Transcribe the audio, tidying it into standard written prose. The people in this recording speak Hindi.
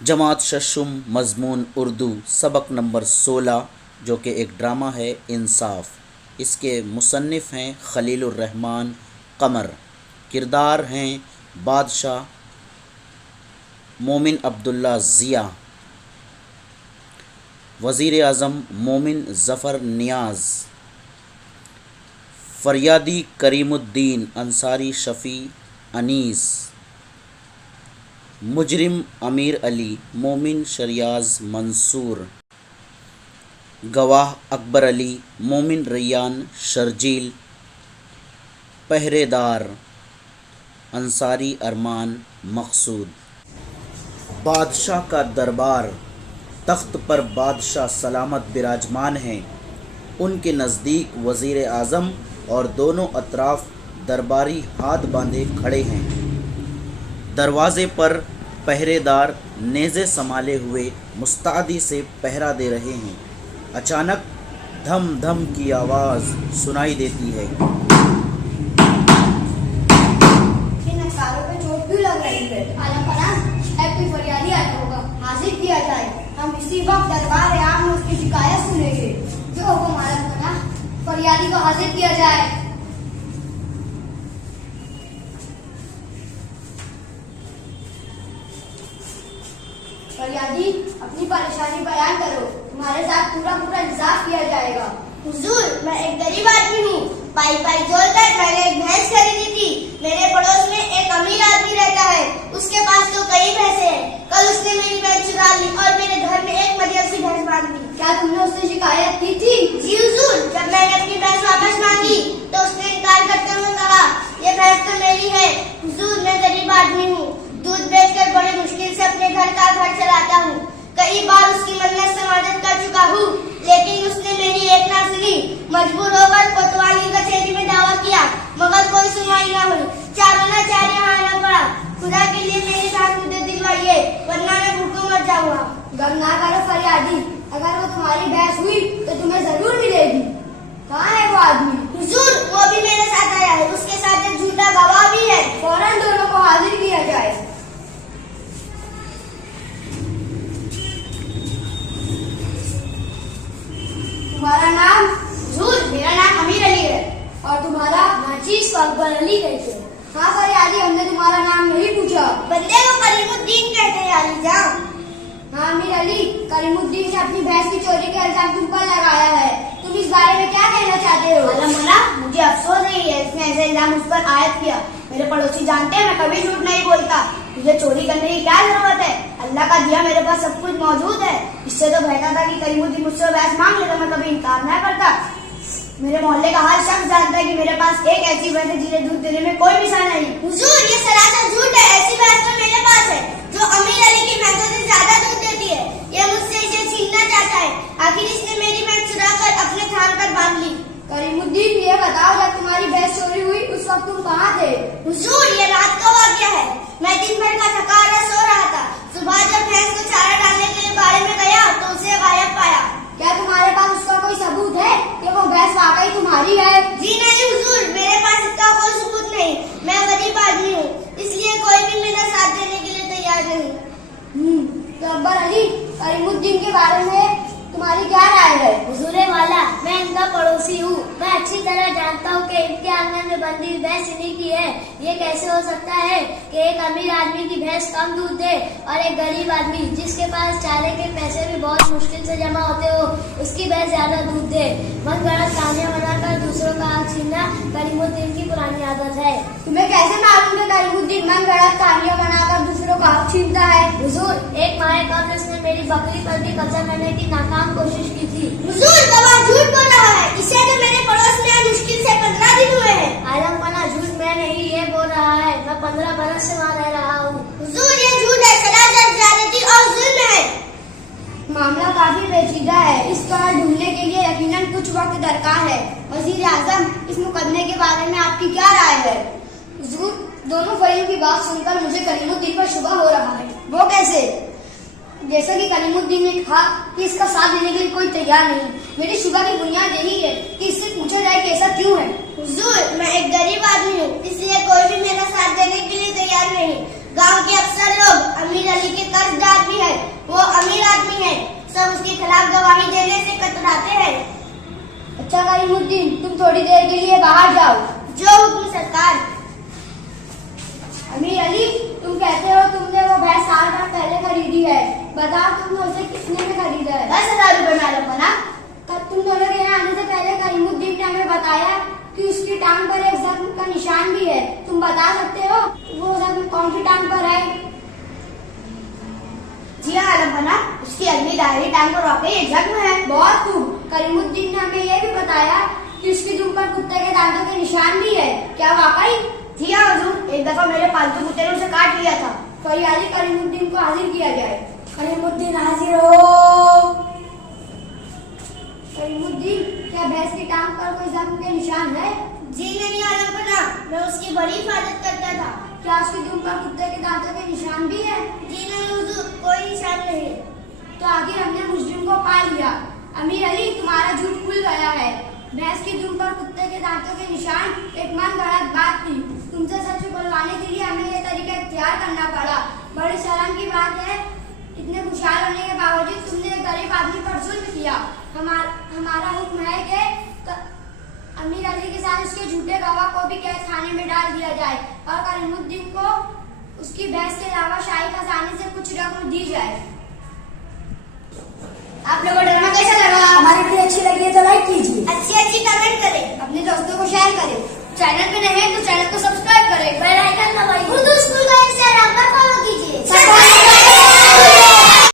जमात शशुम मज़मून उर्दू सबक नंबर 16 जो कि एक ड्रामा है इंसाफ। इसके मुसन्निफ़ हैं खलीलुर रहमान कमर। किरदार हैं बादशाह, मोमिन अब्दुल्ला ज़िया, वज़ीर आज़म मोमिन ज़फ़र नियाज़, फ़रियादी करीमुद्दीन अंसारी शफ़ी अनीस, मुजरिम अमीर अली मोमिन शरियाज़ मंसूर, गवाह अकबर अली मोमिन रैयान शर्जील, पहरेदार अंसारी अरमान मकसूद। बादशाह का दरबार, तख्त पर बादशाह सलामत बिराजमान हैं। उनके नज़दीक वज़ीर आज़म और दोनों अतराफ़ दरबारी हाथ बांधे खड़े हैं। दरवाज़े पर पहरेदार नेज़े संभाले हुए मुस्तैदी से पहरा दे रहे हैं। अचानक धम धम की आवाज़ सुनाई देती है। नकारों पे चोट क्यों लग रही है? कोई फरियादी आया होगा, हाजिर किया जाए। हम इसी वक्त दरबार आम में उसकी शिकायत सुनेंगे। जो हुक्म मालूम करना, फरियादी को हाजिर किया जाए। फरियादी, अपनी परेशानी बयान करो। तुम्हारे साथ पूरा इंसाफ किया जाएगा। हुजूर, मैं एक गरीब आदमी हूँ। पाई जोड़कर मैंने एक भैंस खरीदी थी। मेरे पड़ोस में एक अमीर आदमी रहता है, उसके पास तो कई भैंसे हैं। कल उसने मेरी भैंस चुरा ली और मेरे घर में एक मदियर सी भैंस बांध दी। क्या तुमने उससे शिकायत की थी? जी हुजूर, जब मैंने अपनी भैंस वापस मांगी तो उसने इनकार करते हुए कहा, ये भैंस तो मेरी है। हुजूर, मैं गरीब आदमी हूँ, दूध बेचकर बड़ी मुश्किल से अपने घर का घर चलाता हूँ। कई बार उसकी मन्नत समाजत कर चुका हूँ, लेकिन उसने मेरी एक ना सुनी। मजबूर होकर कोतवाली कचहरी में दावा किया, मगर कोई सुनवाई ना हुई। चारों ना चार यहाँ आना पड़ा। खुदा के लिए मेरी जान मुझे दिलवाइए, वरना मैं भूखों मर जाऊंगा। गम ना करो फरियादी, अगर वो तुम्हारी भैंस हुई तो तुम्हें जरूर मिलेगी। कहाँ है वो आदमी? हुजूर, वो भी मेरे साथ आया है, उसके साथ एक झूठा गवाह भी है। फौरन दोनों को हाजिर किया जाए। तुम्हारा नाम? हुजूर, मेरा नाम अमीर अली है। और तुम्हारा? नाचीज अकबर अली कहते हैं। हाँ फरियादी, हमने तुम्हारा नाम नहीं पूछा। बंदे को करीमुद्दीन कहते हैं अली जान। हाँ अमीर अली, करीमुद्दीन ने अपनी भैंस की चोरी का इल्जाम तुम पर लगाया है। तुम इस बारे में क्या कहना चाहते हो? अल्लाह, मुझे अफसोस नहीं है इसने ऐसा इल्जाम उस पर आयद किया। मेरे पड़ोसी जानते हैं मैं कभी झूठ नहीं बोलता। मुझे चोरी करने की क्या जरूरत है? अल्लाह का दिया मेरे पास सब कुछ मौजूद है। इससे तो बेहतर था कि करीमुद्दीन मुझसे भैंस मांग लेता, मैं कभी इनकार न करता। मेरे मोहल्ले का हर शख्स जानता है कि मेरे पास एक ऐसी भैंस है जिसे दूध देने में कोई मिसाल नहीं। हुजूर, ये सरासर झूठ है। ऐसी भैंस तो मेरे पास है जो अमीर अली की भैंसों से ज्यादा दूध देती है। ये मुझसे इसे छीनना चाहता है। आखिर इसने मेरी भैंस चुरा कर अपने थान पर बांध ली। करीमुद्दीन, ये बताओ, जब तुम्हारी भैंस चोरी हुई उस वक्त तुम कहाँ थे? हुजूर, ये रात का वाक़या है। मैं दिन भर का थका हारा सो रहा था। सुबह जब भैंस को चारा डालने के लिए बाड़े में गया तो उसे गायब पाया। क्या तुम्हारे पास उसका कोई सबूत है कि वो भैंस वाकई तुम्हारी है? जी नहीं हुजूर, मेरे पास इसका कोई सबूत नहीं। मैं गरीब आदमी हूँ, इसलिए कोई भी मेरा साथ देने के लिए तैयार नहीं। तो अकबर अली, करीमुद्दीन के बारे में तुम्हारी क्या राय है? हुजूरे वाला, मैं इनका पड़ोसी हूँ। मैं अच्छी तरह जानता हूँ कि इनके आंगन में बंधी भैंस इन्हीं की है। ये कैसे हो सकता है कि एक अमीर आदमी की भैंस कम दूध दे और एक गरीब आदमी जिसके पास चारे के पैसे भी बहुत मुश्किल से जमा होते हो, उसकी भैंस ज्यादा दूध दे? मनगढ़ंत कहानियां बनाकर दूसरों का हक छीनना करीमुद्दीन की पुरानी आदत है। तुम्हें कैसे मालूम है करीमुद्दीन मनगढ़ंत कहानियां बनाकर दूसरों का हक छीनता है? हुजूर, एक माह कबल इसने मेरी बकरी पर भी कब्जा करने की नाकाम कोशिश की थी। हुजूर, गवाह झूठ बोल रहा है। इसे तो मेरे पड़ोस में मुश्किल से 15 दिन हुए हैं। आलम पना झूठ मैं नहीं, ये बोल रहा है। मैं 15 बरस से वहाँ रह रहा हूँ। हुजूर, ये झूठ है, सरासर ज्यादती और जुल्म है। मामला काफी पेचीदा है। इस पर ढूंढने के लिए यकीनन कुछ वक्त दरकार है। वजीर आजम, इस मुकदमे के बारे में आपकी क्या राय है? हुजूर, दोनों भाइयों की बात सुनकर मुझे करीमुद्दीन पर शुबह हो रहा है। वो कैसे? जैसा कि करीमुद्दीन ने कहा कि इसका साथ देने के लिए कोई तैयार नहीं। मेरी शुबह की बुनियाद यही है कि इससे पूछा जाए कि ऐसा क्यों है। हुजूर, मैं एक गरीब आदमी हूँ, इसलिए कोई भी मेरा साथ देने के लिए तैयार नहीं। गांव के अफसर लोग अमीर अली के कर्जदार भी है, सब उसके खिलाफ गवाही देने से कतराते हैं। अच्छा करीमुद्दीन, तुम थोड़ी देर के लिए बाहर जाओ। जो हुक्म सरकार। अमीर अली, तुम कहते हो तुमने वो भैंस साल भर पहले खरीदी है, बताओ तुमने उसे कितने में खरीदा है? 10,000 रुपए में आलमपना। तब तुम दोनों के यहाँ आने से पहले करीमुद्दीन ने हमें बताया कि उसकी टांग पर एक जख्म का निशान भी है। तुम बता सकते हो वो जख्म कौन सी टांग पर है? जी हाँ आलमपना, उसकी अगली दाहिनी टांग पर वाकई एक जख्म है। बहुत खूब। करीमुद्दीन ने हमें यह भी बताया कि उसकी दुम पर कुत्ते के दांतों के निशान भी है। क्या वाकई? जी हाँ हुजूर, एक दफा मेरे पालतू कुत्ते ने उसे काट लिया था। फरियादी करीमुद्दीन को हाजिर किया जाए। करीमुद्दीन हाजिर हो। करीमुद्दीन, क्या भैंस की टांग पर कोई जख्म के निशान है? जी नहीं आलमपना, मैं उसकी बड़ी हिफाजत करता था। क्या उसकी दुम पर कुत्ते के दांतों के निशान भी है? जी नहीं हुजूर, कोई निशान नहीं। तो आखिर हमने मुजरिम को पा लिया। अमीर अली, तुम्हारा झूठ खुल गया है। भैंस की दुम पर कुत्ते के दांतों के निशान एक मन गलत बात थी। तुमसे सच बुलवाने के लिए हमें ये तरीका इख्तियार करना पड़ा। बड़ी शर्म की बात है, इतने खुशहाल होने के बावजूद तुमने एक गरीब आदमी पर जुल्म किया। हमारा हुक्म है कि अमीर अली के साथ उसके झूठे गवाह को भी कैद खाने में डाल दिया जाए और करीमुद्दीन को उसकी भैंस के अलावा शाही खजाने से कुछ रकम दी जाए। आप लोगों को डराना कैसा लगा?